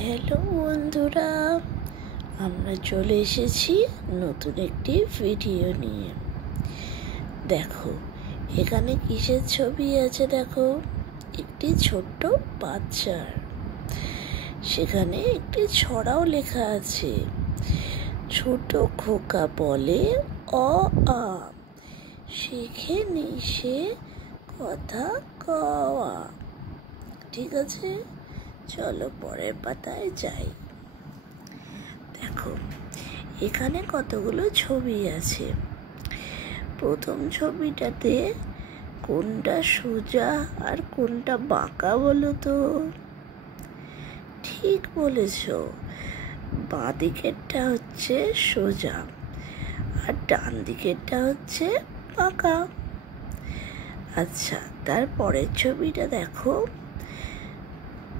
Hello বন্ধুরা, আমরা চলে এসেছি নতুন একটি ভিডিও নিয়ে। দেখো এখানে কিসের ছবি আছে, দেখো একটি ছোট্ট বাচ্চার। সেখানে একটি ছড়াও লেখা আছে, ছোট খোকা বলে অ আ, শেখে নিশে কথা কওয়া। ঠিক আছে, চলো পরের পাতায় যাই। দেখো এখানে কতগুলো ছবি আছে। প্রথম ছবিটাতে কোনটা সোজা আর কোনটা বাঁকা বলো তো? ঠিক বলেছ, বাঁ দিকেরটা হচ্ছে সোজা আর ডান দিকেরটা হচ্ছে বাঁকা। আচ্ছা, তারপরের ছবিটা দেখো,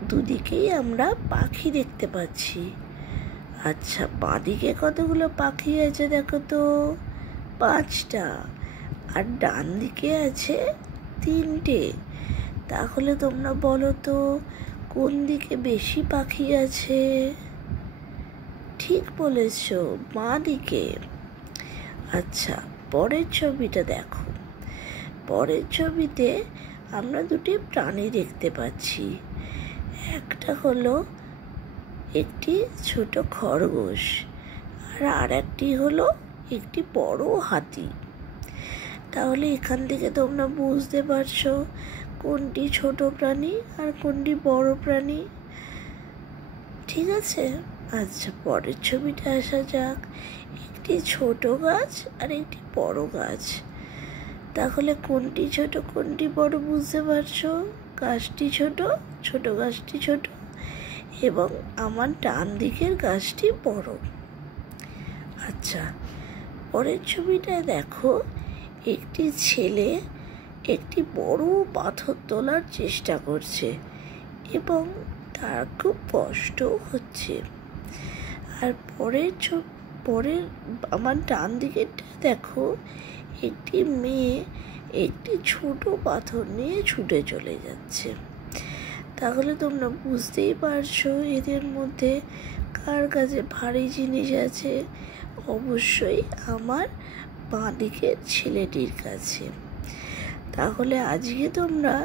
দুদিকেই আমরা পাখি দেখতে পাচ্ছি। আচ্ছা, বাঁদিকে কতগুলো পাখি আছে দেখো তো? 5টা। আর ডান দিকে আছে 3টে। তাহলে তোমরা বলো তো কোন দিকে বেশি পাখি আছে? ঠিক বলেছ, বাঁ দিকে। আচ্ছা, পরের ছবিটা দেখো। পরের ছবিতে আমরা দুটি প্রাণী দেখতে পাচ্ছি। একটা হলো একটি ছোট খরগোশ আর একটি হলো একটি বড় হাতি। তাহলে এখান থেকে তোমরা বুঝতে পারছো কোনটি ছোট প্রাণী আর কোনটি বড় প্রাণী। ঠিক আছে, আচ্ছা পরের ছবিটা আসা যাক। একটি ছোট গাছ আর একটি বড় গাছ। তাহলে কোনটি ছোট কোনটি বড় বুঝতে পারছো? গাছটি ছোট, ছোট গাছটি ছোট, এবং আমার ডান দিকের গাছটি বড়। আচ্ছা, পরের ছবিটায় দেখো, একটি ছেলে একটি বড় পাথর তোলার চেষ্টা করছে এবং তার খুব কষ্ট হচ্ছে। আর পরের আমার ডান দিকেরটা দেখো, একটি মেয়ে একটি ছোট পাথর নিয়ে ছুটে চলে যাচ্ছে। তাহলে তোমরা বুঝতেই পারছো এদের মধ্যে কার কাছে ভারী জিনিস আছে। অবশ্যই আমার বাঁ দিকের ছেলেটির কাছে। তাহলে আজকে তোমরা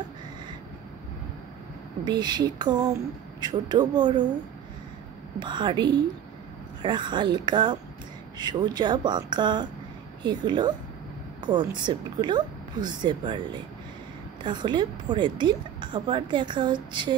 বেশি কম, ছোট বড়, ভারী আর হালকা, সোজা বাঁকা, এগুলো কনসেপ্টগুলো বুঝতে পারলে। তাহলে পরের দিন আবার দেখা হচ্ছে।